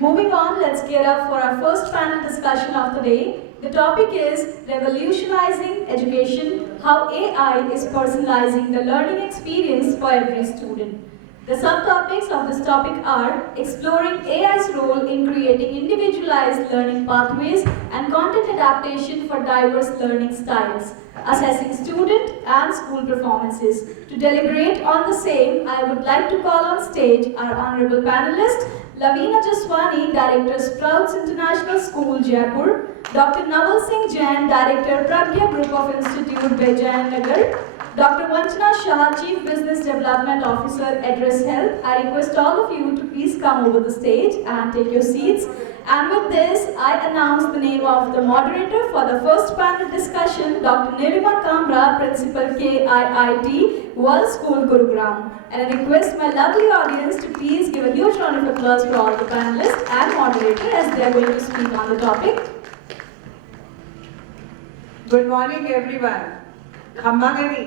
Moving on, let's get up for our first panel discussion of the day. The topic is Revolutionizing Education, how AI is personalizing the learning experience for every student. The subtopics of this topic are exploring AI's role in creating individualized learning pathways and content adaptation for diverse learning styles, assessing student and school performances. To deliberate on the same, I would like to call on stage our honorable panelists, Lavina Jaswani, Director, Sprouts International School, Jaipur; Dr. Naval Singh Jain, Director, Pragya Group of Institute, Nagar; Dr. Vanchana Shah, Chief Business Development Officer, Address Health. I request all of you to please come over the stage and take your seats. And with this, I announce the name of the moderator for the first panel discussion, Dr. Nirima Kamra, Principal KIIT, World School, Gurugram. And I request my lovely audience to please give a huge round of applause for all the panelists and moderator as they are going to speak on the topic. Good morning everyone. खम्मागनी,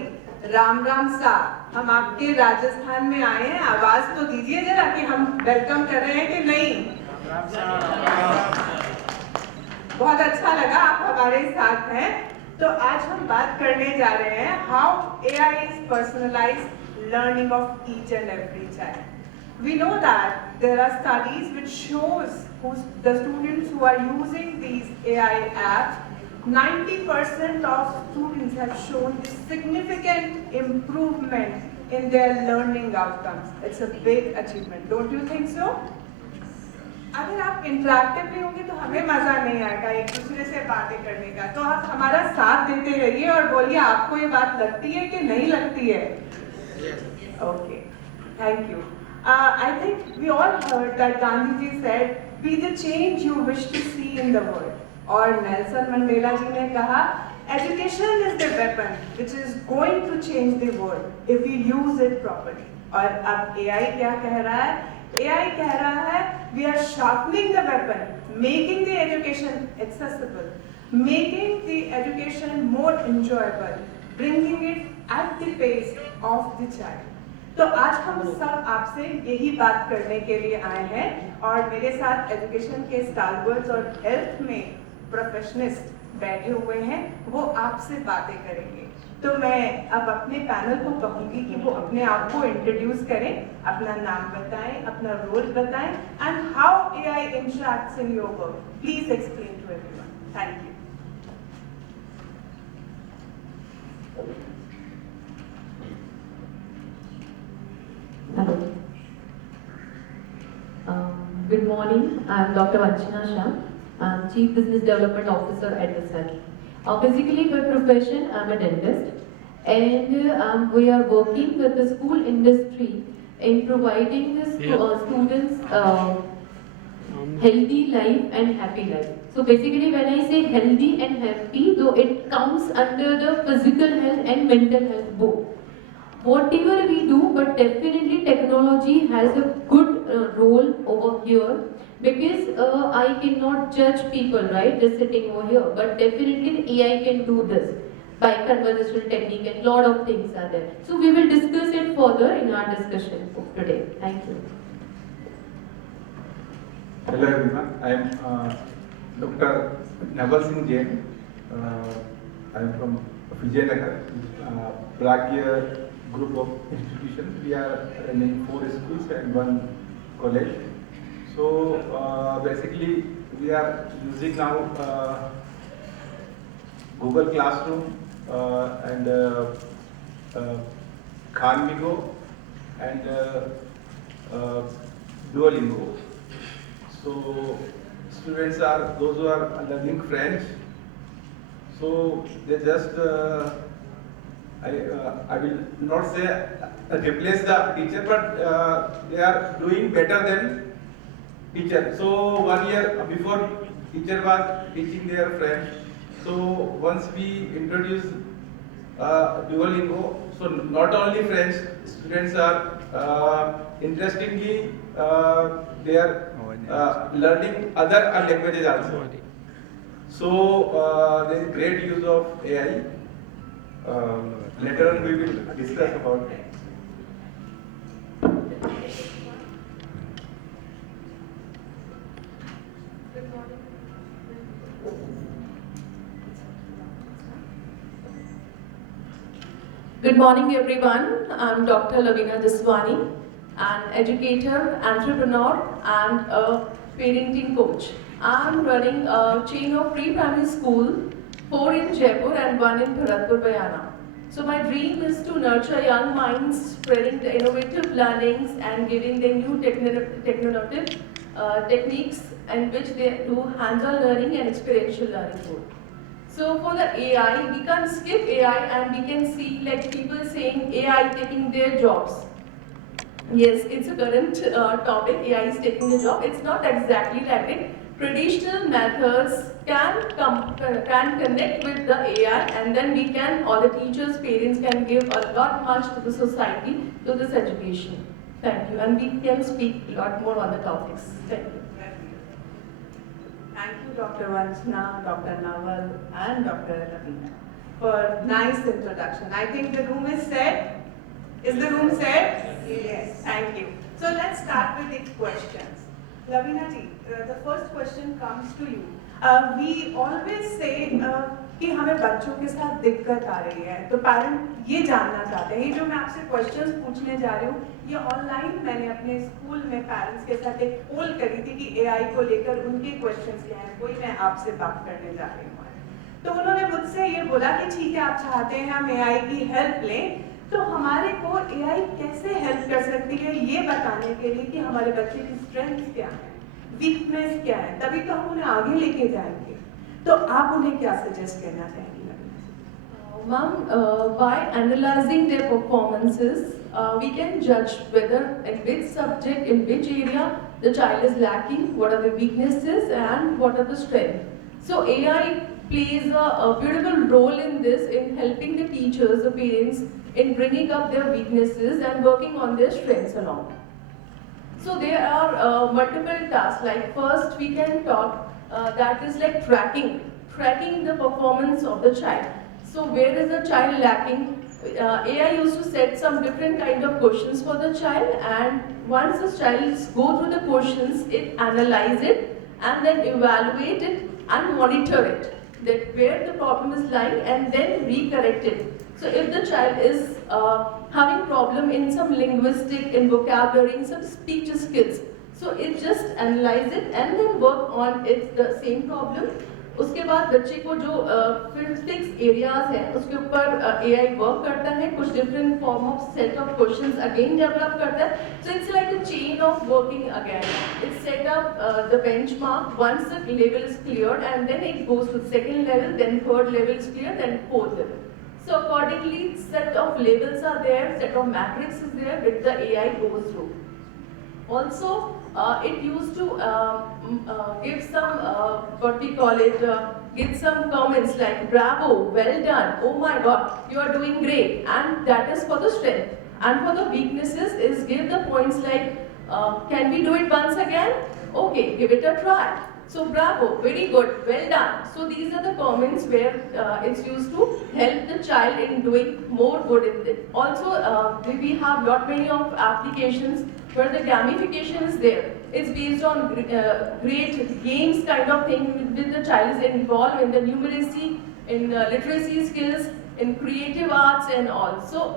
Ram Ram सा, हम आपके राजस्थान में आए हैं, आवाज तो दीजिए जरा कि हम वेलकम कर रहे हैं कि नहीं। बहुत अच्छा लगा आप हमारे साथ हैं। तो आज हम बात करने जा रहे हैं how AI is personalized learning of each and every child. We know that there are studies which shows the students who are using these AI apps, 90% of students have shown significant improvement in their learning outcomes. It's a big achievement, don't you think so? अगर आप इंटरैक्टिवली होंगे तो हमें मजा नहीं आएगा एक दूसरे से बातें करने का, तो आप हमारा साथ देते रहिए और बोलिए आपको ये बात लगती है कि नहीं लगती है। Okay, thank you. I think we all heard that Gandhi ji said, "Be the change you wish to see in the world." और नेल्सन मंडेला जी ने कहा, education is the weapon which is going to change the world if you use it properly. और अब AI क्या कह रहा है? AI कह रहा है we are sharpening the weapon, making the education accessible, making the education more enjoyable, bringing it at the pace of the child. तो आज हम सब आपसे यही बात करने के लिए आए हैं और मेरे साथ एजुकेशन के स्टालवर्ड्स और हेल्थ में प्रोफेशनलिस्ट बैठे हुए हैं, वो आपसे बातें करेंगे। तो मैं अब अपने पैनल को कहूंगी कि वो अपने आप को इंट्रोड्यूस करें, अपना नाम बताएं, अपना रोल बताएं and how AI interacts in your work. Please explain to everyone. Thank you. Hello. Good morning. I'm Dr. Vanchana Shah. I'm Chief Business Development Officer at the Basically, by profession, I'm a dentist, and we are working with the school industry in providing the students healthy life and happy life. So basically, when I say healthy and happy, though it comes under the physical health and mental health both. Whatever we do, but definitely technology has a good role over here, because I cannot judge people, right, just sitting over here, but definitely the AI can do this by conversational technique, and lot of things are there. So we will discuss it further in our discussion of today. Thank you. Hello everyone, I am Dr. Naval Singh Jain. I am from Vijayanagar, Pragya Group of institutions. We are running 4 schools and 1 college. So basically we are using now Google Classroom and Khanmigo and Duolingo. So students are those who are learning French. So they just I will not say replace the teacher, but they are doing better than teacher. So 1 year before, teacher was teaching their French. So once we introduce Duolingo, so not only French, students are interestingly they are learning other languages also. So there is great use of AI. Later on we will discuss about it. Good morning, everyone. I'm Dr. Lavina Daswani, an educator, entrepreneur, and a parenting coach. I'm running a chain of pre-primary school, 4 in Jaipur and 1 in Bharatpur, Bayana. So my dream is to nurture young minds, spreading the innovative learnings and giving them new technological techniques in which they do hands-on learning and experiential learning both. So for the AI, we can't skip AI and we can see like people saying AI taking their jobs. Yes, it's a current topic, AI is taking the job. It's not exactly like it. Traditional methods can connect with the AI and then we can, all the teachers, parents can give a lot much to the society, to this education. Thank you. And we can speak a lot more on the topics. Thank you. Thank you, Dr. Vanchana, Dr. Naval, and Dr. Ravina for nice introduction. I think the room is set. Is the room set? Yes. Thank you. So let's start with the questions. Lavina ji, the first question comes to you. We always say कि हमें बच्चों के साथ दिक्कत आ रही है, तो parent ये जानना चाहते हैं। ये जो मैं आपसे क्वेश्चंस पूछने जा रही हूँ, ये ऑनलाइन मैंने अपने स्कूल में पेरेंट्स के साथ एक पोल करी थी कि एआई को लेकर उनके क्वेश्चंस क्या हैं, वही मैं आपसे बात करने जा रही हूँ। तो उन्होंने मुझसे ये बोला कि ठीक है, आप चाहते हैं हम एआई की हेल्प लें, तो हमारे को एआई कैसे हेल्प कर सकती है ये बताने के लिए कि हमारे बच्चे की स्ट्रेंथ क्या है, वीकनेस क्या है, तभी तो हम उन्हें आगे लेके जाएंगे। तो आप उन्हें क्या सजेस्ट करना चाहेंगी? Ma'am, by analyzing their performances, we can judge whether in which subject, in which area the child is lacking, what are the weaknesses and what are the strengths. So AI plays a beautiful role in this, in helping the teachers, the parents, in bringing up their weaknesses and working on their strengths along. So there are multiple tasks, like first we can talk, that is like tracking the performance of the child. So where is the child lacking? AI used to set some different kind of questions for the child, and once the child go through the questions, it analyze it and then evaluate it and monitor it, that where the problem is lying and then recorrect it. So if the child is having problem in some linguistic, in vocabulary, in some speech skills, so it just analyze it and then work on it, the same problem. उसके बाद बच्चे को जो फिर fix areas हैं उसके ऊपर AI work करता है, कुछ different form of set of questions again develop करता है. So it's like a chain of working again. It's set up the benchmark once the level is cleared and then it goes to second level, then third level is clear, then fourth level. So accordingly, set of labels are there, set of matrix is there which the AI goes through. Also, it used to give some, what we call it, give some comments like bravo, well done, oh my god, you are doing great, and that is for the strength. And for the weaknesses is give the points like, can we do it once again? Okay, give it a try. So bravo, very good, well done. So these are the comments where it's used to help the child in doing more good in it. Also, we have lot many of applications where the gamification is there. It's based on great games kind of thing with the child is involved in the numeracy, in literacy skills, in creative arts and all. So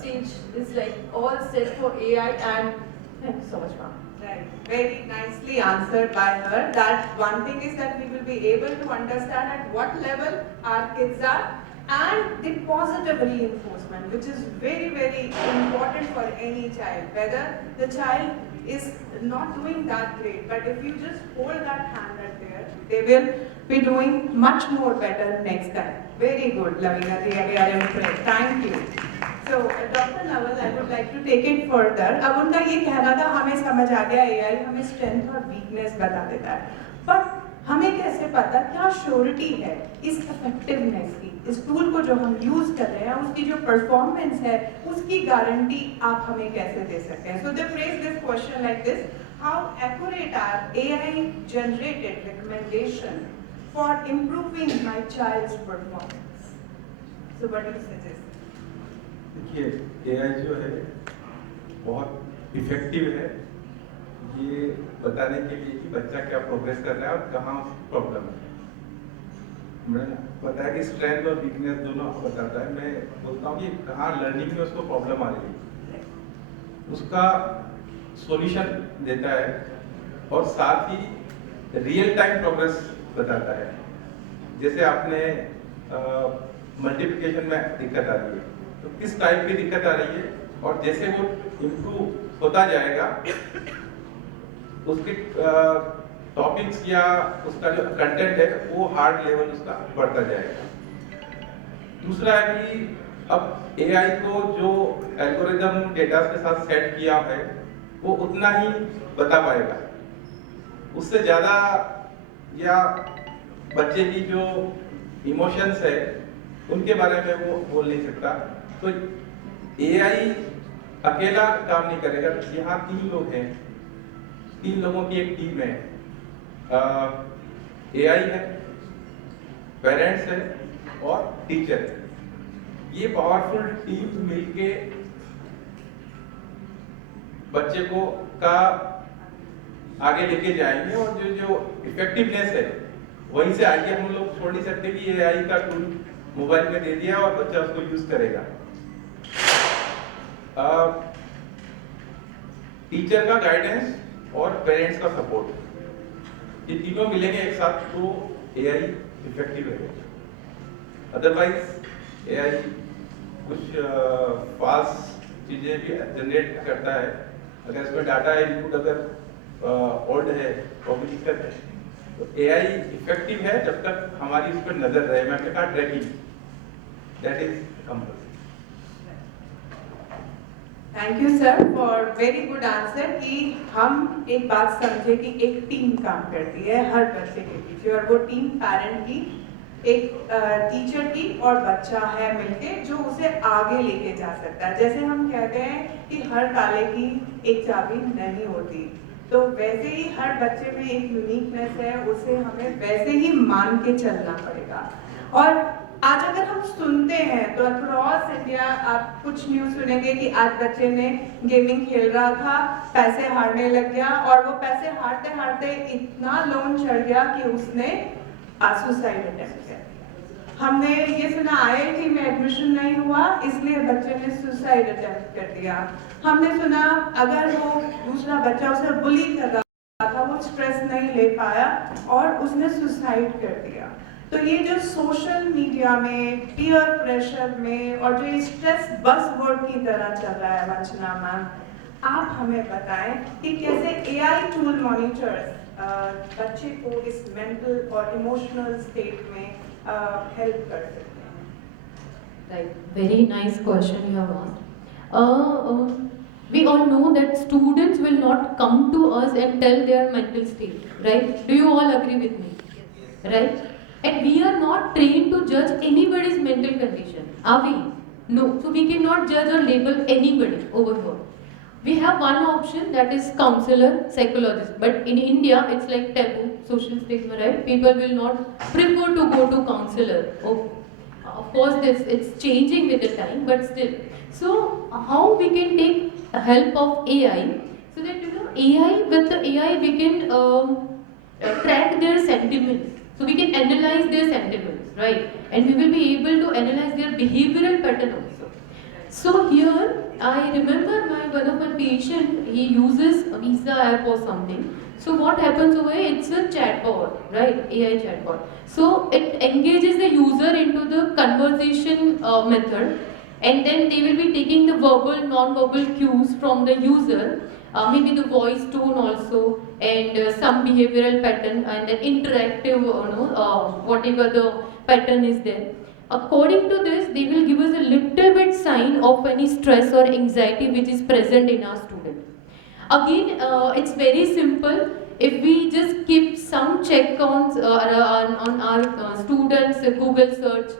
stage is like all set for AI, and thank you so much, ma'am. Right. Very nicely answered by her. That one thing is that we will be able to understand at what level our kids are, and the positive reinforcement, which is very, very important for any child. Whether the child is not doing that great, but if you just hold that hand right there, they will be doing much more better next time. Very good, Lavina ji. We are impressed. Thank you. So, Dr. Naval, I would like to take it further. अब उनका ये कहना था हमें समझ आ गया AI हमें strength और वीकनेस बता देता है, बट हमें कैसे पता, क्या श्योरिटी है इस इफेक्टिवनेस की, इस टूल को जो हम यूज कर रहे हैं उसकी जो परफॉर्मेंस है उसकी गारंटी आप हमें कैसे दे सकते हैं? So they phrase this question like this: how accurate are AI generated recommendation for improving my child's performance? So what do you suggest? देखिए, एआई जो है बहुत इफेक्टिव है ये बताने के लिए कि बच्चा क्या प्रोग्रेस कर रहा है और कहाँ प्रॉब्लम है. मैंने बताया कि स्ट्रेंथ और वीकनेस दोनों बताता है। मैं बोलता हूँ कि कहाँ लर्निंग में उसको प्रॉब्लम आ रही है, उसका सॉल्यूशन देता है और साथ ही रियल टाइम प्रोग्रेस बताता है। जैसे आपने मल्टीप्लिकेशन में दिक्कत आ रही है, तो किस टाइप की दिक्कत आ रही है, और जैसे वो इम्प्रूव होता जाएगा उसके टॉपिक्स या उसका जो कंटेंट है वो हार्ड लेवल उसका बढ़ता जाएगा। दूसरा है कि अब एआई को जो एल्गोरिदम डेटा के साथ सेट किया है वो उतना ही बता पाएगा, उससे ज़्यादा या बच्चे की जो इमोशंस है उनके बारे में वो बोल नहीं सकता। तो एआई अकेला काम नहीं करेगा। यहाँ 3 लोग हैं, 3 लोगों की एक टीम है। एआई है, पेरेंट्स है और टीचर है। ये पावरफुल टीम मिलके बच्चे को का आगे लेके जाएंगे, और जो इफेक्टिवनेस है वहीं से आगे हम लोग छोड़ नहीं सकते कि एआई का टूल मोबाइल में दे दिया और बच्चा उसको यूज करेगा। टीचर का गाइडेंस और पेरेंट्स का सपोर्ट, ये तीनों मिलेंगे एक साथ तो एआई इफेक्टिव रहेगा। अदरवाइज एआई कुछ फाल्स चीजें भी जनरेट करता है। अगर इसमें डाटा इनपुट अगर ओल्ड है तो भी दिक्कत है। तो एआई इफेक्टिव है जब तक हमारी उस पर नजर रहे। मैंने कहा tracking, that is compulsory. Thank you sir for very good answer कि हम एक बात समझे कि एक टीम काम करती है हर बच्चे के पीछे, और वो टीम पेरेंट की, एक टीचर की और बच्चा है मिलके जो उसे आगे लेके जा सकता है। जैसे हम कहते हैं कि हर ताले की एक चाबी नहीं होती, तो वैसे ही हर बच्चे में एक यूनिकनेस है, उसे हमें वैसे ही मान के चलना पड़ेगा। और आज अगर हम सुनते हैं तो अक्रॉस इंडिया आप कुछ न्यूज़ सुनेंगे कि आज बच्चे ने गेमिंग खेल रहा था, पैसे हारने लग गया, और वो पैसे हारते हारते इतना लोन चढ़ गया कि उसने सुसाइड अटेम्प्ट किया। हमने ये सुना आईआईटी में एडमिशन नहीं हुआ इसलिए बच्चे ने सुसाइड अटेम्प्ट कर दिया। हमने सुना अगर वो दूसरा बच्चा उसे बुली कर रहा था, वो स्ट्रेस नहीं ले पाया और उसने सुसाइड कर दिया। तो ये जो सोशल मीडिया में पीयर प्रेशर में और जो स्ट्रेस बस वर्ड की तरह चल रहा है, वंचना मैम आप हमें बताएं कि कैसे एआई टूल मॉनिटर्स बच्चे को इस मेंटल और इमोशनल स्टेट में हेल्प कर सकते हैं। Right, very nice question you have asked. We all know that students will not come to us and tell their mental state, right? Do you all agree with me? Right? And we are not trained to judge anybody's mental condition, are we? No. So we cannot judge or label anybody over here. We have one option, that is counselor, psychologist. But in India, it's like taboo, social stigma, right? People will not prefer to go to counselor. Oh, of course, it's changing with the time, but still. So how we can take help of AI, so that with the AI we can track their sentiments. So we can analyze their sentiments, right? And we will be able to analyze their behavioral pattern also. So here, I remember one of my patient, he uses a Visa app or something. So what happens over here? It's a chatbot, right? AI chatbot. So it engages the user into the conversation method, and then they will be taking the verbal, non-verbal cues from the user, maybe the voice tone also, and some behavioral pattern, and an interactive, whatever the pattern is there. According to this, they will give us a little bit sign of any stress or anxiety which is present in our student. Again, it's very simple. If we just keep some check on our students, Google search,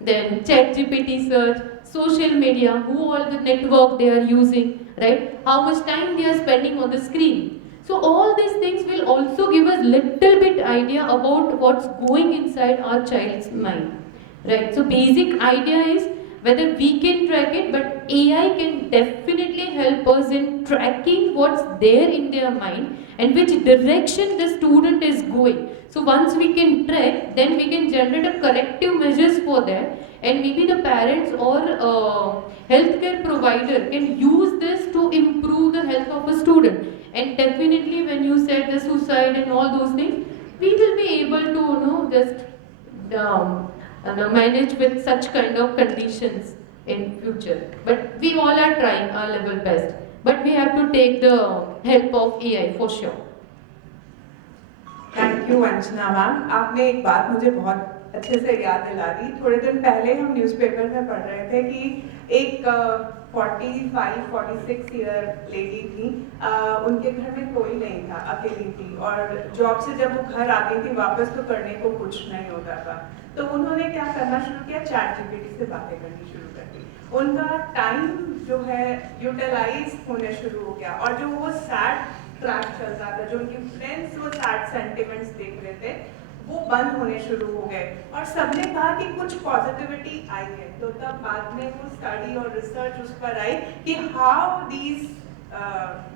then ChatGPT search, social media, who all the network they are using, right? How much time they are spending on the screen. So all these things will also give us little bit idea about what's going inside our child's mind. Right, so basic idea is whether we can track it, but AI can definitely help us in tracking what's there in their mind and which direction the student is going. So once we can track, then we can generate a corrective measures for that, and maybe the parents or healthcare provider can use this to improve the health of a student. And definitely, when you said the suicide and all those things, we will be able to just manage with such kind of conditions in future. But we all are trying our level best. But we have to take the help of AI for sure. Thank you Vanchana ma'am, आपने एक बात मुझे बहुत अच्छे से याद दिला दी। थोड़े दिन पहले हम न्यूज़पेपर में पढ़ रहे थे कि एक 45-46 ईयर लेडी थी, उनके घर में कोई नहीं था, अकेली थी, और जॉब से जब वो घर आ गई थी वापस तो करने को कुछ नहीं होता था, तो उन्होंने क्या करना शुरू किया, चैट जीपीटी से बातें करनी शुरू कर दी। उनका टाइम जो है यूटिलाइज होने शुरू हो गया, और जो वो सैड ट्रैक चल रहा था, जो उनके फ्रेंड्स वो सैड सेंटिमेंट्स देख रहे थे, वो बंद होने शुरू हो गए, और सबने कहा कि कुछ पॉजिटिविटी आई है। तो तब बाद में वो स्टडी और रिसर्च उस पर आई कि how these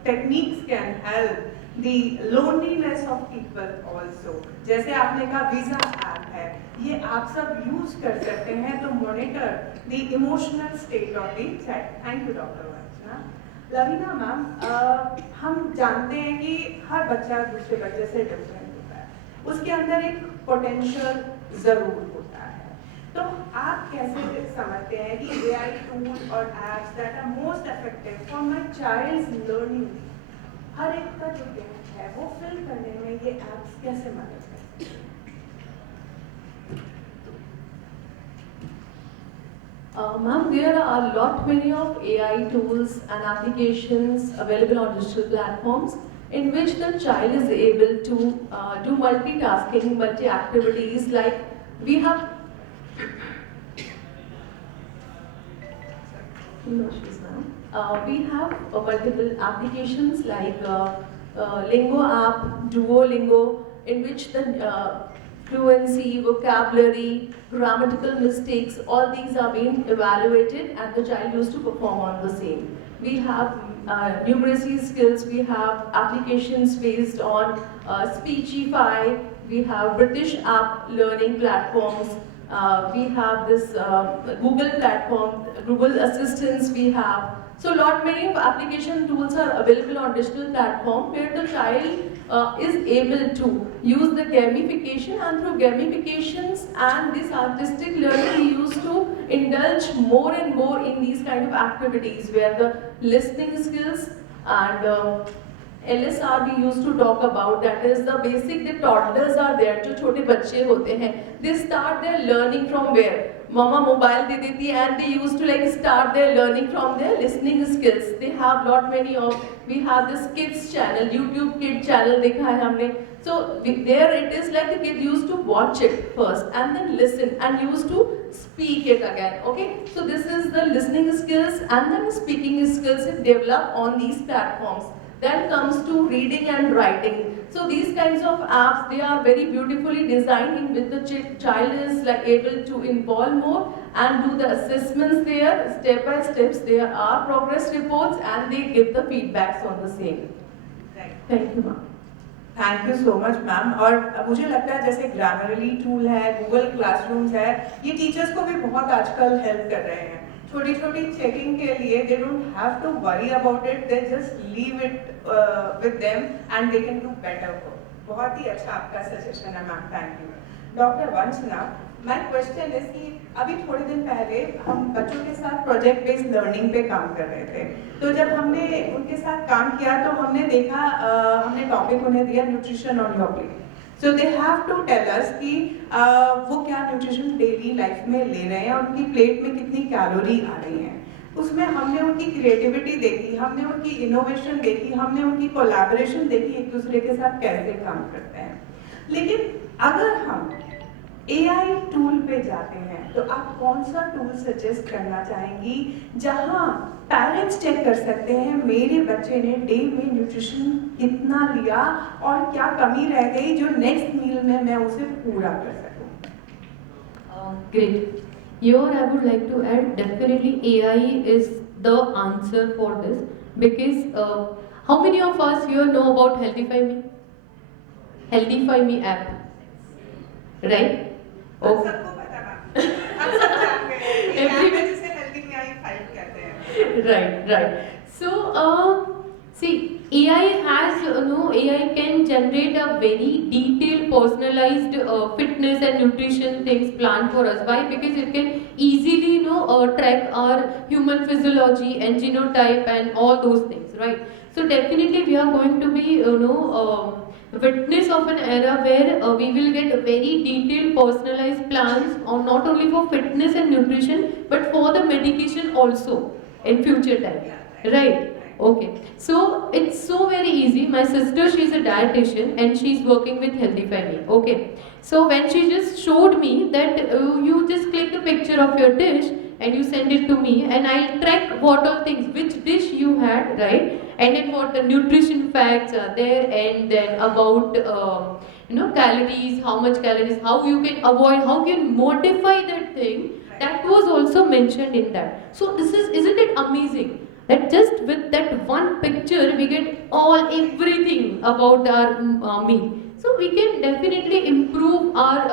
techniques can help the loneliness of people also. जैसे आपने कहा वीजा ऐप है, ये आप सब यूज कर सकते हैं तो monitor the emotional state of the child. Thank you doctor Vanchana. Lavina ma'am, हम जानते हैं कि हर बच्चा दूसरे बच्चे से डिफरेंट होता है, उसके अंदर एक पोटेंशियल जरूर होता है, तो आप कैसे समझते हैं कि एआई टूल और apps that are most effective for my child's learning, हर एक का जो गैप है वो फिल करने में ये एप्स कैसे मदद करते हैं? Ma'am, there are a lot many of AI tools and applications available on digital platforms in which the child is able to do multitasking, multi-activities. Like we have multiple applications like Lingo app, Duolingo, in which the fluency, vocabulary, grammatical mistakes, all these are being evaluated and the child used to perform on the same. We have numeracy skills, we have applications based on Speechify, we have British app learning platforms, we have this Google platform, Google Assistants we have. So lot many of application tools are available on digital platform where the child is able to use the gamification, and through gamifications and this artistic learning he used to indulge more and more in these kind of activities where the listening skills and LSR we used to talk about, that is the basic, the toddlers are there, जो छोटे बच्चे होते हैं, they start their learning from where? Mama mobile दे देती है, and they used to like start their learning from their listening skills. They have lot many of, we have this kids channel, YouTube kid channel देखा है हमने. So there it is like the kid used to watch it first and then listen and used to speak it again. Okay, so this is the listening skills and then speaking skills develop on these platforms. Then comes to reading and writing. So these kinds of apps, they are very beautifully designed in which the child is like able to involve more and do the assessments there, step by steps. There are progress reports and they give the feedbacks on the same. Right. Thank you, ma'am. Thank you so much ma'am. और मुझे लगता है जैसे Grammarly tool है, Google classrooms है, ये teachers को भी बहुत आजकल हेल्प कर रहे हैं। छोटी छोटी चेकिंग के लिए they don't have to worry about it, they just leave it with them and they can do better work. बहुत ही अच्छा आपका सजेशन है ma'am, thank you. Doctor Vanchana, my question is कि अभी थोड़े दिन पहले हम बच्चों के साथ प्रोजेक्ट बेस्ड लर्निंग पे काम कर रहे थे, तो जब हमने उनके साथ काम किया तो हमने देखा, हमने टॉपिक उन्हें दिया nutrition on your plate. So they have to tell us कि वो क्या न्यूट्रिशन डेली लाइफ में ले रहे हैं और उनकी प्लेट में कितनी कैलोरी आ रही है। उसमें हमने उनकी क्रिएटिविटी देखी, हमने उनकी इनोवेशन देखी, हमने उनकी कोलैबोरेशन देखी, एक दूसरे के साथ कैसे काम करते हैं। लेकिन अगर हम AI टूल पे जाते हैं तो आप कौन सा टूल सजेस्ट करना चाहेंगी जहां पेरेंट्स चेक कर सकते हैं मेरे बच्चे ने डे में न्यूट्रिशन कितना लिया और क्या कमी रह गई जो नेक्स्ट मील में मैं उसे पूरा कर सकूं? Great. Here I would like to add, definitely AI is the answer for this, because how many of us here know about Healthify Me? Healthify Me app, right? हम Oh. सबको पता ना, हम सब जानते हैं ये ऐप है जिसे हेल्दी में आई फाइट कहते हैं। Right. So, see, AI has, AI can generate a very detailed, personalized fitness and nutrition things planned for us. Why? Because it can easily, track our human physiology and genotype and all those things, right? So definitely we are going to be, witness of an era where we will get very detailed, personalized plans, on not only for fitness and nutrition, but for the medication also in future time, right? Okay, so it's so very easy. My sister, she's a dietitian and she's working with Healthify Me. Okay, so when she just showed me that you just click a picture of your dish and you send it to me, and I'll track what all things, which dish you had, right? And then what the nutrition facts are there, and then about calories, how much calories, how you can avoid, how you can modify that thing. That was also mentioned in that. So this is, isn't it amazing? That just with that one picture we get all everything about our meal. So we can definitely improve our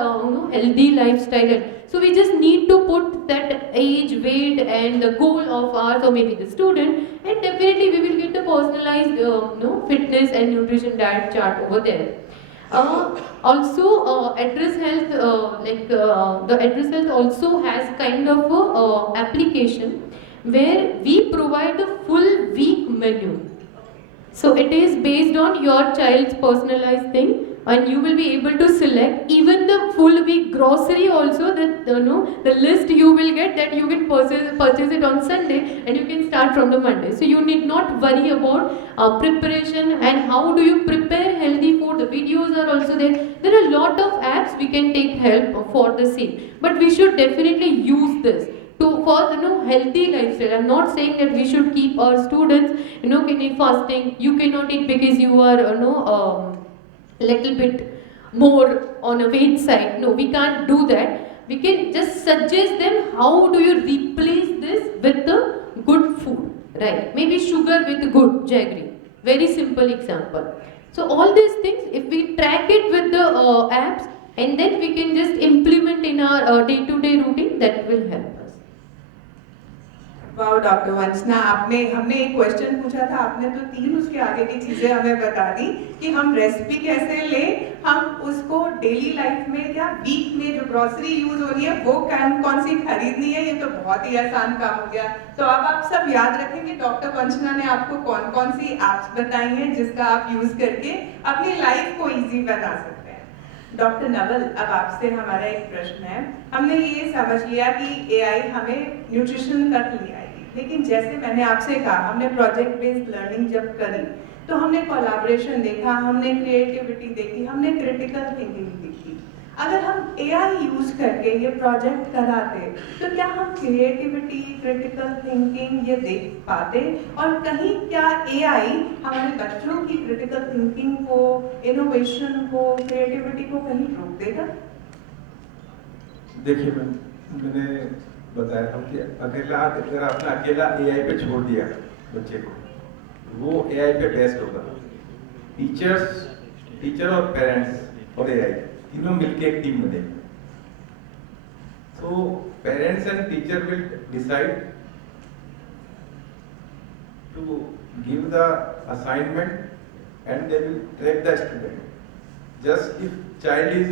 healthy lifestyle. So we just need to put that age, weight, and the goal of ours, or maybe the student, and definitely we will get a personalized fitness and nutrition diet chart over there. Also, address health, the address health also has kind of a application where we provide a full week menu. So it is based on your child's personalized thing, and you will be able to select even the full week grocery also. That the list you will get, that you can purchase it on Sunday and you can start from the Monday. So you need not worry about preparation and how do you prepare healthy food. The videos are also there. There are a lot of apps we can take help for the same, but we should definitely use this to for healthy lifestyle. I'm not saying that we should keep our students can eat fasting. You cannot eat because you are little bit more on a weight side. No, we can't do that. We can just suggest them how do you replace this with the good food, right? Maybe sugar with good jaggery. Very simple example. So all these things, if we track it with the apps, and then we can just implement in our day-to-day routine, that will help us. Wow doctor Vanchana, आपने हमने एक question पूछा था, आपने तो 3 उसके आगे की चीजें हमें बता दी कि हम रेसिपी कैसे लें, हम उसको डेली लाइफ में या वीक में जो ग्रोसरी यूज हो रही है वो कौन सी खरीदनी है, ये तो बहुत ही आसान काम हो गया। तो अब आप सब याद रखेंगे डॉक्टर वंचना ने आपको कौन कौन सी एप्स बताई हैं जिसका आप यूज करके अपनी लाइफ को इजी बना सकते हैं। डॉक्टर नवल, अब आपसे हमारा एक प्रश्न है। हमने ये समझ लिया कि एआई हमें न्यूट्रिशन तक ले आएगी, लेकिन जैसे मैंने आपसे कहा, हमने प्रोजेक्ट बेस्ड लर्निंग जब करी तो हमने कोलैबोरेशन देखा, हमने क्रिएटिविटी देखी, हमने क्रिटिकल थिंकिंग देखी। अगर हम एआई यूज करके ये प्रोजेक्ट कराते तो क्या हम क्रिएटिविटी, क्रिटिकल थिंकिंग ये देख पाते, और कहीं क्या एआई हमारे बच्चों की क्रिटिकल थिंकिंग को, इनोवेशन को, क्रिएटिविटी को कहीं रोक देगा? देखिए मैंने बताया था कि अगर आपने अकेला एआई पे छोड़ दिया बच्चे को, वो एआई पे बेस्ट होगा। टीचर और पेरेंट्स और एआई तीनों मिलके एक टीम बनेगी। So parents and teacher will decide to give the assignment and they will track the student. Just if child is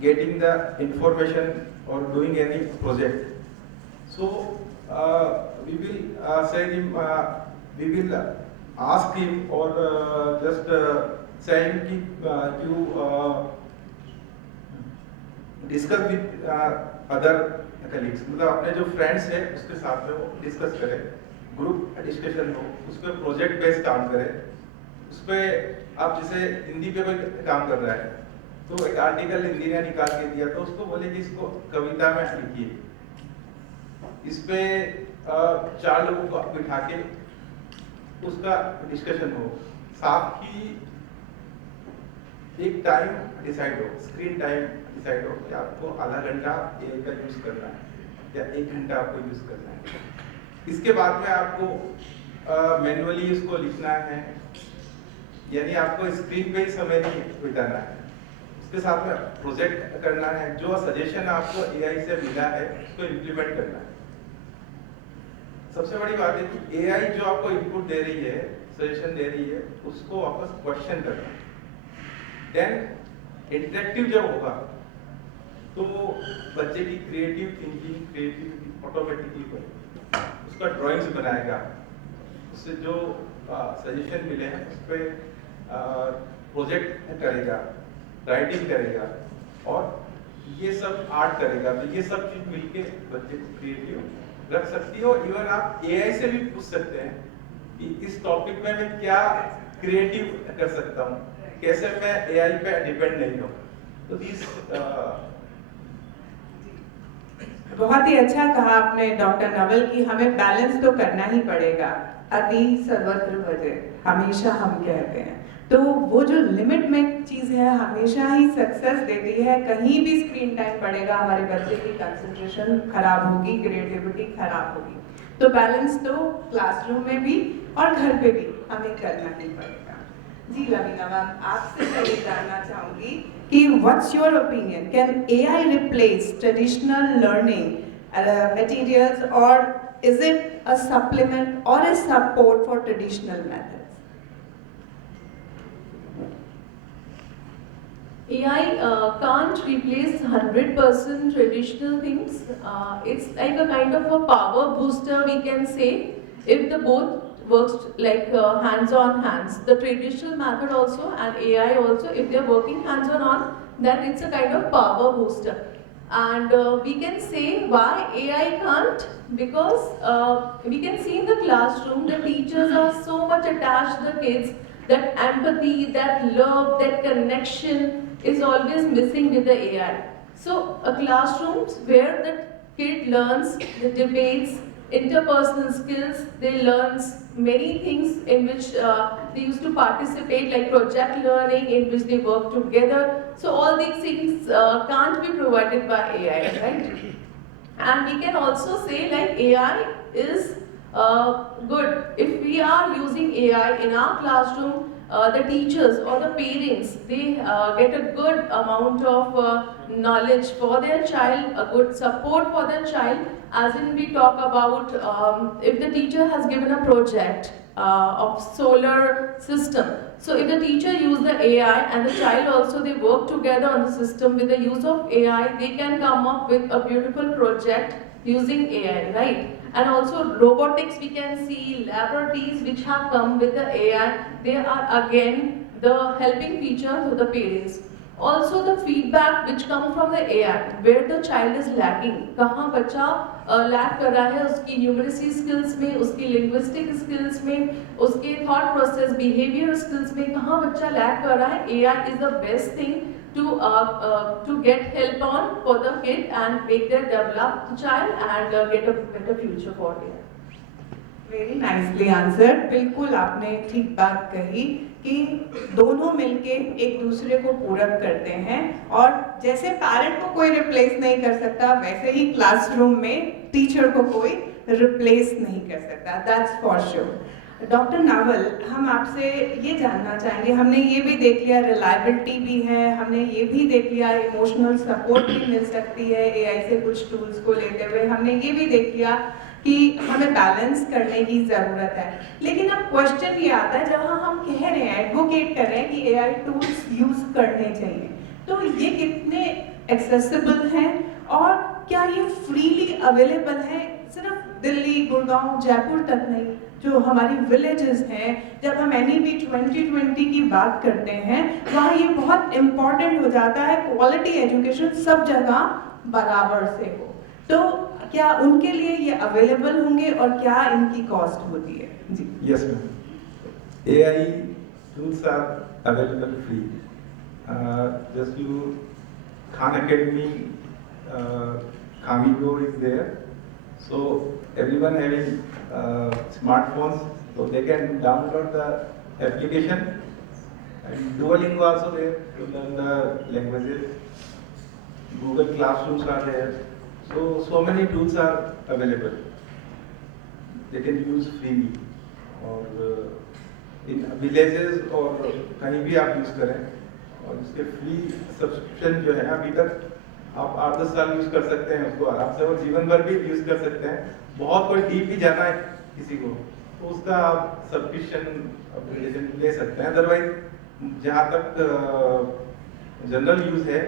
getting the information or doing any project, so we will say him, we will ask him or just saying कि you discuss with other colleagues, मतलब अपने जो friends हैं उसके साथ में वो discuss करें, ग्रुप डिस्कशन हो, उस पर प्रोजेक्ट बेस्ड काम करें। उस पर आप जैसे हिंदी पे कोई काम कर रहा है तो एक आर्टिकल हिंदी ने निकाल के दिया तो उसको बोले कि इसको कविता में लिखिए। इस पे 4 लोगों को बिठा के उसका डिस्कशन हो। साथ ही एक टाइम डिसाइड हो, स्क्रीन टाइम डिसाइड हो कि आपको आधा घंटा AI का यूज करना है या 1 घंटा आपको यूज करना है। इसके बाद में आपको मैन्युअली इसको लिखना है, यानी आपको स्क्रीन पे ही समय नहीं बिताना है। उसके साथ में प्रोजेक्ट करना है, जो सजेशन आपको AI से मिला है उसको इम्प्लीमेंट करना है। सबसे बड़ी बात है कि AI जो आपको इनपुट दे रही है, सजेशन दे रही है, उसको वापस क्वेश्चन करना है। देन इंटरेक्टिव जब होगा तो बच्चे की क्रिएटिव थिंकिंग, क्रिएटिविटी ऑटोमेटिकली बढ़ेगी। उसका ड्राइंग्स बनाएगा, उससे जो सजेशन मिले हैं उस पर प्रोजेक्ट करेगा, राइटिंग करेगा और ये सब आर्ट करेगा। तो ये सब चीज मिलके बच्चे को क्रिएटिव रख सकती है। और इवन आप AI से भी पूछ सकते हैं कि इस टॉपिक में मैं क्या क्रिएटिव कर सकता हूँ, कैसे मैं AI पे डिपेंड नहीं हूँ। तो बहुत ही अच्छा कहा आपने डॉक्टर नवल कि हमें बैलेंस तो करना ही पड़ेगा। अति सर्वत्र भजे हमेशा हम कहते हैं, तो वो जो लिमिट में चीज है हमेशा ही सक्सेस देती है। कहीं भी स्क्रीन टाइम बढ़ेगा हमारे बच्चे की कंसंट्रेशन खराब होगी, क्रिएटिविटी खराब होगी। तो बैलेंस तो क्लासरूम में भी और घर पे भी हमें करना ही पड़ेगा। जी लवीना मैम, आपसे मैं ये जानना चाहूंगी कि what's your opinion, can AI replace traditional learning materials, or is it a supplement or a support for traditional methods? AI can't replace 100% traditional things. It's like a kind of a power booster, we can say, if the both works like hands on hands. The traditional method also and AI also, if they're working hands on, then it's a kind of power booster. And we can say why AI can't, because we can see in the classroom the teachers are so much attached to the kids, that empathy, that love, that connection is always missing with the AI. So classrooms where the kid learns the debates, interpersonal skills, they learn many things in which they used to participate, like project learning in which they work together. So all these things can't be provided by AI, right? And we can also say like AI is good. If we are using AI in our classroom, the teachers or the parents, they get a good amount of knowledge for their child, a good support for their child. As in we talk about if the teacher has given a project of solar system. So if the teacher use the AI and the child also, they work together on the system with the use of AI, they can come up with a beautiful project using AI, right? And also robotics, we can see laboratories which have come with the AI. They are again the helping feature to the parents. Also the feedback which come from the AI, where the child is lacking, कहाँ बच्चा lack कर रहा है उसकी numeracy skills में, उसकी linguistic skills में, उसके थॉट प्रोसेस, बिहेवियर स्किल्स में कहाँ बच्चा लैक कर रहा है। AI is the best thing to get help on for the kid and make them develop the child and get a better future for them. Very nicely answer. बिल्कुल आपने ठीक बात कही कि दोनों मिलके एक दूसरे को पूरक करते हैं, और जैसे पेरेंट को कोई रिप्लेस नहीं कर सकता, वैसे ही क्लासरूम में टीचर को कोई रिप्लेस नहीं कर सकता। That's for sure. Doctor novel, हम आपसे ये जानना चाहेंगे, हमने ये भी देख लिया रिलायबिलिटी भी है, हमने ये भी देख लिया इमोशनल सपोर्ट भी मिल सकती है AI से कुछ टूल्स को लेते हुए, हमने ये भी देख लिया कि हमें बैलेंस करने की ज़रूरत है। लेकिन अब क्वेश्चन ये आता है, जब हम कह रहे हैं, एडवोकेट कर रहे हैं कि AI टूल्स यूज़ करने चाहिए, तो ये कितने एक्सेसिबल हैं और क्या ये फ्रीली अवेलेबल हैं? सिर्फ दिल्ली, गुड़गांव, जयपुर तक नहीं, जो हमारी विलेजेस हैं, जब हम NEP 2020 की बात करते हैं, वहाँ ये बहुत इम्पॉर्टेंट हो जाता है क्वालिटी एजुकेशन सब जगह बराबर से हो। तो क्या उनके लिए ये अवेलेबल होंगे और क्या इनकी कॉस्ट होती है? जी yes ma'am, AI tools are available free. Just you Khan Academy, Khamigo is there, so everyone having smartphones, so they can download the application And Duolingo also there to learn the languages. Google Classrooms are there. So many tools are available. They can use freely. और in villages और कहीं भी आप use करें और इसके free subscription जो है अभी तक आप 8-10 साल यूज़ कर सकते हैं उसको आराम से और जीवन भर भी यूज़ कर सकते हैं। बहुत कोई डीप भी जाना है किसी को तो उसका आप सब्सक्रिप्शन एप्लीकेशन ले सकते हैं। अदरवाइज जहाँ तक जनरल यूज़ है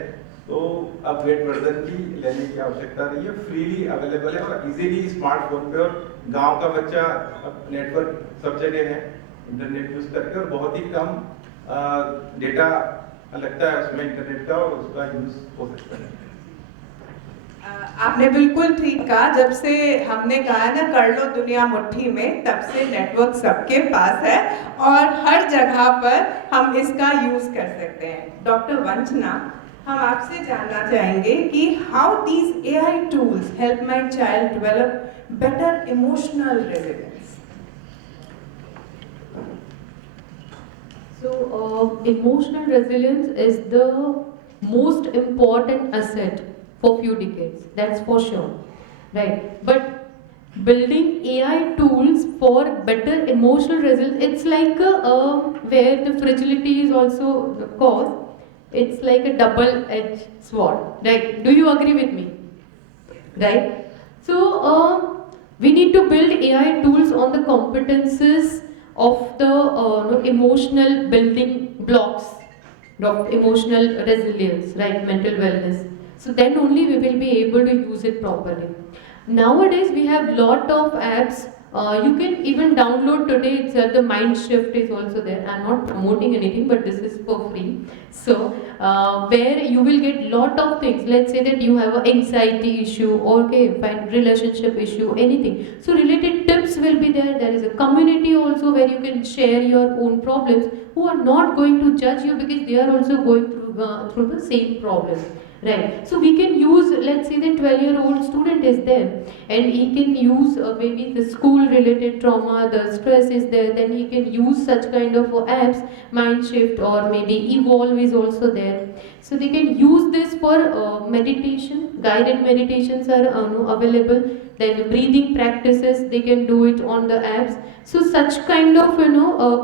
तो अपग्रेड वर्जन की लेने की आवश्यकता नहीं है, फ्रीली अवेलेबल है और इजीली स्मार्टफोन पे और गांव का बच्चा नेटवर्क सब जगह है इंटरनेट यूज करके और बहुत ही कम डेटा लगता है उसमें इंटरनेट का और उसका यूज हो सकता है। आपने बिल्कुल ठीक कहा। जब से हमने कहा ना कर लो दुनिया मुट्ठी में, तब से नेटवर्क सबके पास है और हर जगह पर हम इसका यूज कर सकते हैं। डॉक्टर वंचना, हम आपसे जानना चाहेंगे कि how these AI tools help my child develop better emotional resilience. So, emotional resilience is the most important asset for few decades. That's for sure, right? But building AI tools for better emotional resilience, it's like where the fragility is also the cause. It's like a double-edged sword, right? Do you agree with me? Right? So, we need to build AI tools on the competences of the emotional building blocks of emotional resilience, right? Mental wellness. So then only we will be able to use it properly. Nowadays we have lot of apps. You can even download today itself. The Mind Shift is also there. I'm not promoting anything, but this is for free. So where you will get lot of things. Let's say that you have an anxiety issue, or okay, fine, relationship issue, anything. So related tips will be there. There is a community also where you can share your own problems. Who are not going to judge you because they are also going through the same problem. Right, so we can use, let's say the 12-year-old student is there and he can use maybe the school related trauma, the stress is there, then he can use such kind of apps, Mindshift or maybe Evolve is also there. So they can use this for meditation, guided meditations are available, then breathing practices, they can do it on the apps. So such kind of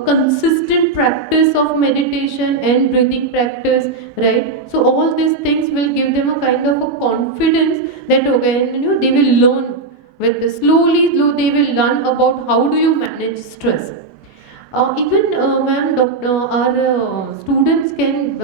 consistent practice of meditation and breathing practice, right? So all these things will give them a kind of a confidence that okay, they will learn with the slowly they will learn about how do you manage stress. Even ma'am, our students can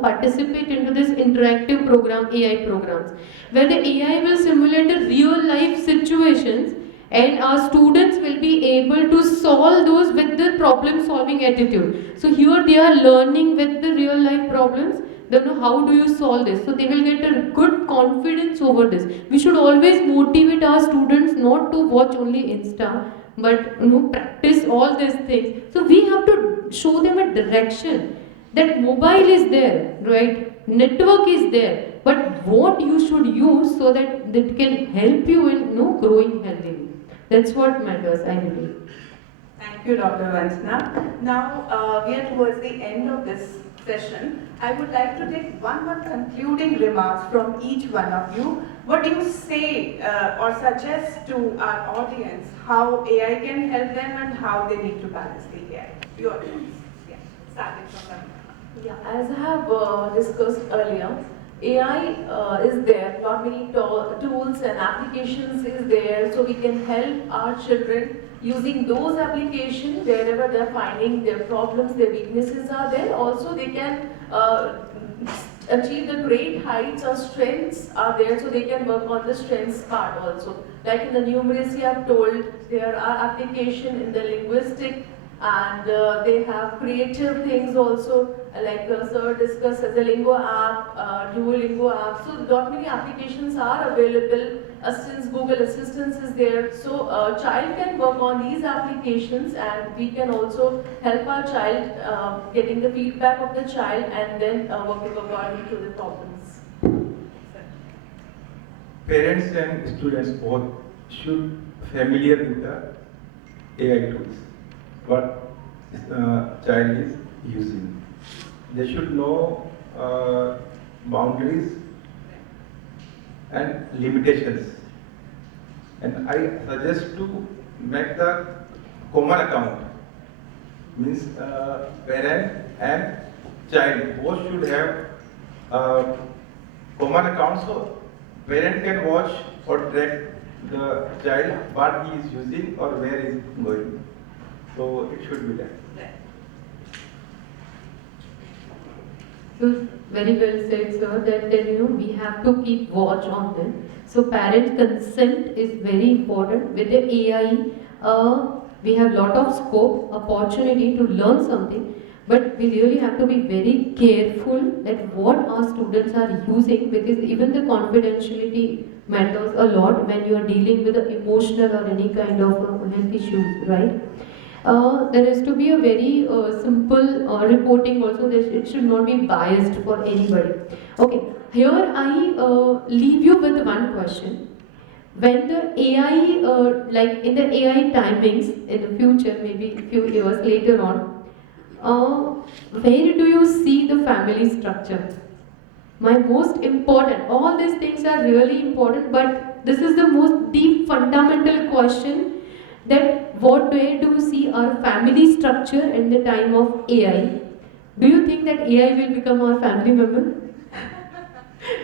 participate into this interactive program, AI programs, where the AI will simulate the real life situations and our students will be able to solve those with the problem solving attitude. So here they are learning with the real life problems, then how do you solve this? So they will get a good confidence over this. We should always motivate our students not to watch only Insta, but practice all these things. So we have to show them a direction that mobile is there, right? Network is there, but what you should use so that that can help you in growing healthily. That's what matters, I believe. Thank you, Dr. Vanchana. Now we are towards the end of this session. I would like to take one more concluding remarks from each one of you. What do you say or suggest to our audience how AI can help them and how they need to balance the AI? Your thoughts. Yeah, starting from them. Yeah, as I have discussed earlier, AI is there, lot many tools and applications is there, so we can help our children using those applications wherever they are finding their problems, their weaknesses are there. Also, they can achieve the great heights or strengths are there, so they can work on the strengths part also. Like in the numeracy, I have told there are application in the linguistic and they have creative things also, like sir discussed as a Lingo app, Duolingo app. So lot many applications are available. Assistance, Google Assistance is there. So child can work on these applications and we can also help our child getting the feedback of the child and then working according to the problems. Parents and students both should familiar with the AI tools, what child is using. they should know boundaries and limitations. And I suggest to make the common account, means parent and child both should have common account, so parent can watch or track the child what he is using or where he is going. So it should be done. So very well said, sir, that we have to keep watch on them. So parent consent is very important. With the AI, we have lot of scope, opportunity to learn something, but we really have to be very careful that what our students are using, because even the confidentiality matters a lot when you are dealing with the emotional or any kind of health issues, right? There has to be a very simple reporting also, that it should not be biased for anybody. Okay, here I leave you with one question. When the AI, like in the AI timings in the future, maybe a few years later on, where do you see the family structure? My most important, all these things are really important, but this is the most deep fundamental question, that what way do you see our family structure in the time of AI? Do you think that AI will become our family member?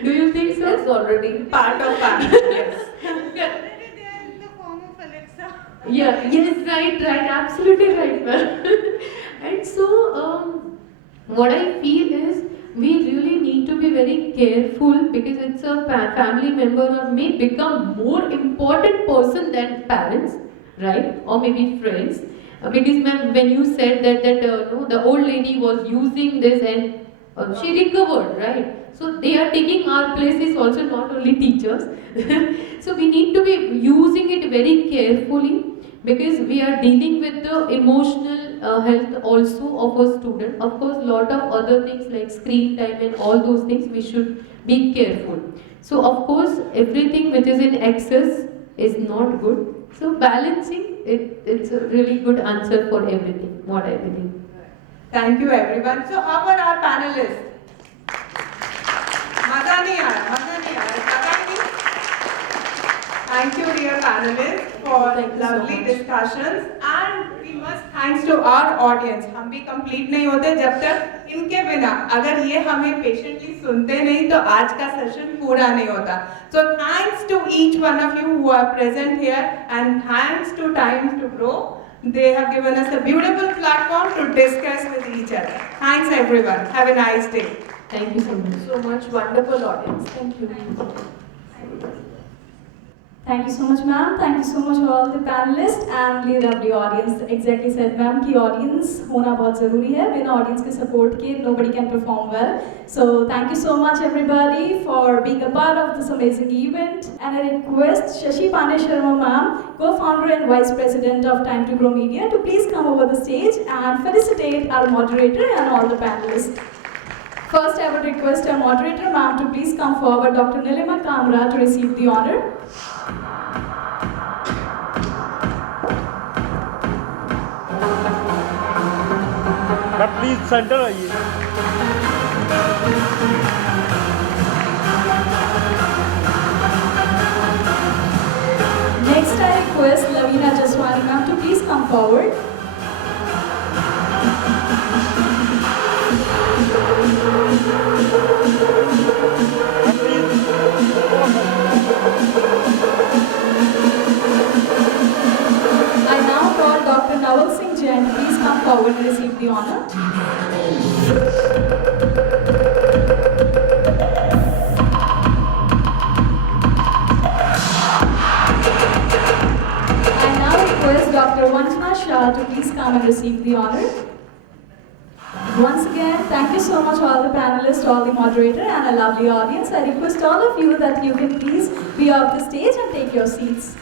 Do you think so? It's already Part of family, yes. Already they are in the form of Alexa. Yeah, yes, right, absolutely right, ma'am. And so, what I feel is we really need to be very careful, because it's a family member or may become more important person than parents, right? Or maybe friends. Because ma'am, when you said that no, the old lady was using this and she recovered, right? So they are taking our places also, not only teachers. So we need to be using it very carefully, because we are dealing with the emotional health also of a student. Of course, lot of other things like screen time and all those things we should be careful. So of course, everything which is in excess is not good. So balancing, it's a really good answer for everything, what I believe. Thank you everyone. So how are our panelists? मजा नहीं आया, पता ही नहीं. Thank you dear panelists for Thank you so lovely much. discussions, and we must thanks to our audience. हम भी complete नहीं होते जब तक इनके बिना, अगर ये हमें patiently सुनते नहीं तो आज का session पूरा नहीं होता. So thanks to each one of you who are present here, and thanks to Times to Grow. They have given us a beautiful platform to discuss with each other. Thanks everyone. Have a nice day. Thank you so much. So much wonderful audience. Thank you. Thank you so much, ma'am. Thank you so much all the panelists and the lovely audience. Exactly said, ma'am, कि audience होना बहुत ज़रूरी है. बिना audience के support के nobody can perform well. So thank you so much everybody for being a part of this amazing event. And I request Shashi Pandey Sharma ma'am, co-founder and vice president of Time to Grow Media, to please come over the stage and felicitate our moderator and all the panelists. First, I would request our moderator ma'am to please come forward, Dr. Nilima Kamra, to receive the honor. Please centre आइए. Next, I request Lavina Jaswani ma'am to please come forward. I now call Dr. Naval Singh Jain to please come forward and receive the honor. I now request Dr. Vanjana Shah to please come and receive the honor. Once again, thank you so much all the panelists, all the moderator and a lovely audience. I request all of you that you can please be off the stage and take your seats.